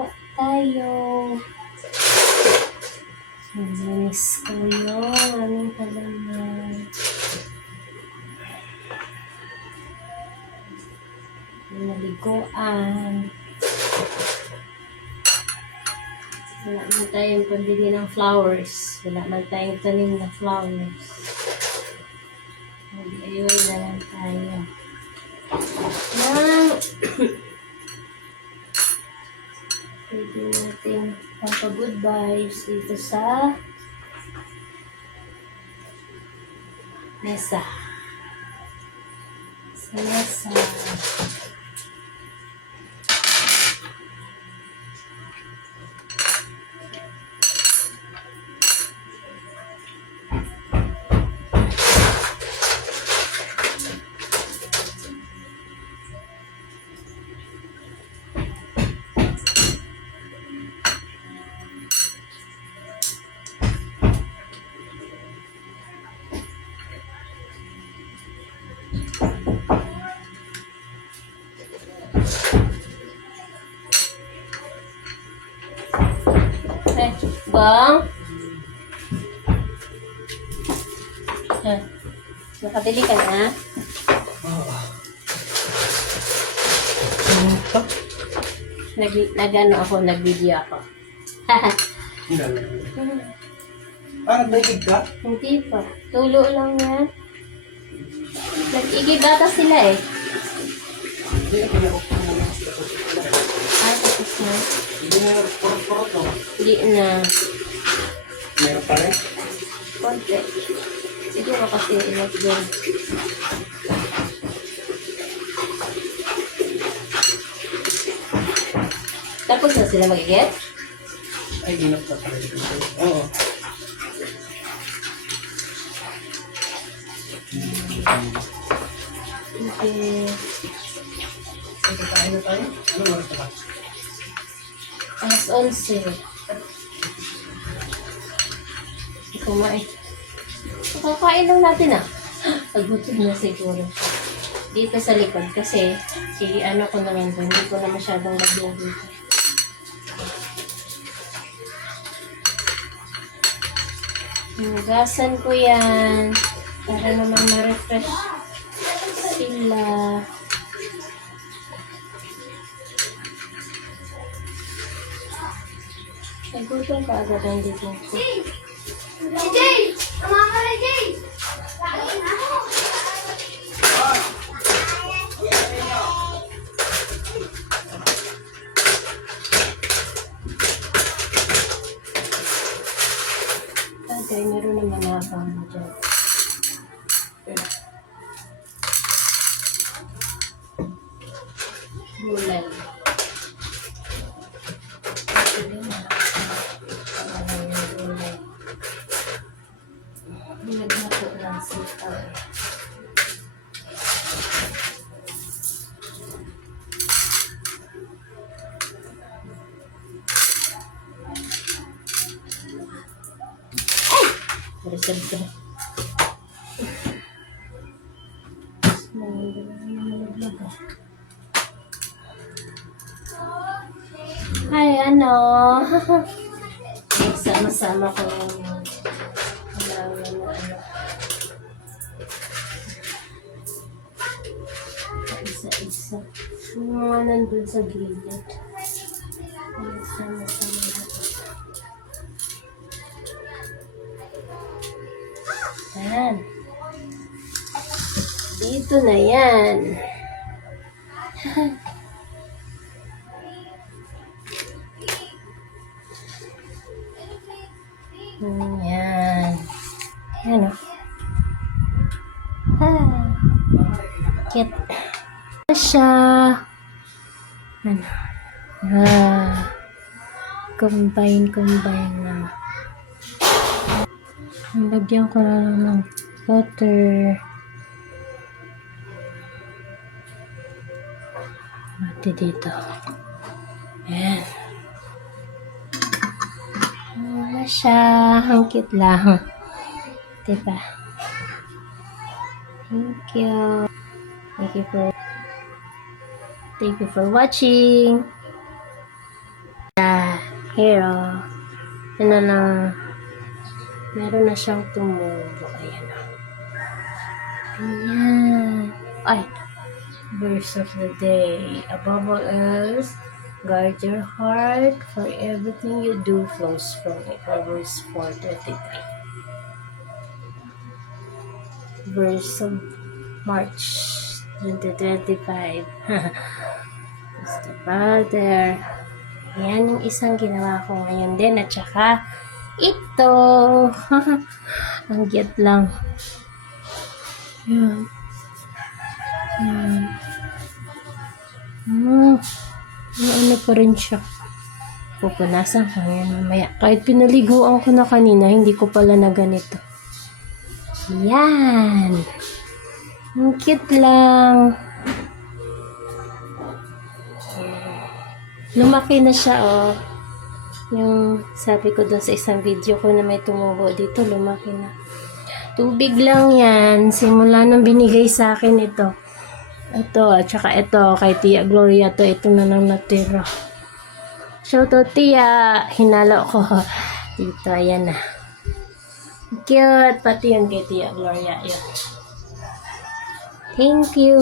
Gawa tayo. Linis ko yung aming halaman. Naliguan. Wala man tayong pambili ng flowers. Wala man tayong tanim na flowers. Mag-iway na lang tayo. Pwede natin pagka-good vibes dito sa mesa. Sa mesa. Bang? Nakabili ka na? Nag-video ako. Nagdaigid ka? Hindi pa. Tulo lang yan. Nag-igib ata sila eh. Tapos na. Hindi na purot-purot no? Hindi na. Meron pa rin? Konti. Sige mo kasi ilag doon. Tapos na sila mag-get? Ay, ginap ka pala. Oo. Okay. Ito tayo na tayo? Ano oras na ba? Alas 11. Kumain. Kakain lang natin ah. Nagutom na siguro. Dito sa likod kasi ano ko naman doon. Hindi ko na masyadong lagyan dito. Hinugasan ko yan. Para naman ma-refresh sila. Nagutom ka agad ang dito. Jay! Tumama na, Jay! Kain ako! Okay, meron naman habang dyan. Gulay. Nagnapo ng sitaw. Sorry. Ay, ano? Sama-sama ko yung isa-isa. Yung mga nandun sa gilid. Sama-sama. Yan. Dito na yan. Yan. Yan o. Cute. Siya. Ano. Combine na. Lagyan ko na lang ng butter. Mati dito. Ayan. Wala siya. Ang cute lang. Diba? Thank you. Thank you for watching. Here, yan na lang. Meron na siyang tumubo. Ayan na. Ayan. Ay. Verse of the day. Above all else, guard your heart, for everything you do flows from it. Verse 4:33. Verse of March 2025. Mr. Father. Yan yung isang ginawa ko ngayon din. At saka, ito. Ang cute lang. Yan. Yan. Ano pa rin siya. Pupunasan ko yan mamaya. Kahit pinaliguan ko na kanina, hindi ko pala na ganito. Yan. Ang cute lang. Lumaki na siya, oh. Yung sabi ko doon sa isang video ko na may tumubo dito, lumaki na. Tubig lang yan. Simula nang binigay sa akin ito. Ito, at saka ito, kay Tia Gloria to, ito na nang natira. Shoutout Tia. Hinalo ko. Dito, ayan na. Cute. Pati yun kay Tia Gloria. Yun. Thank you.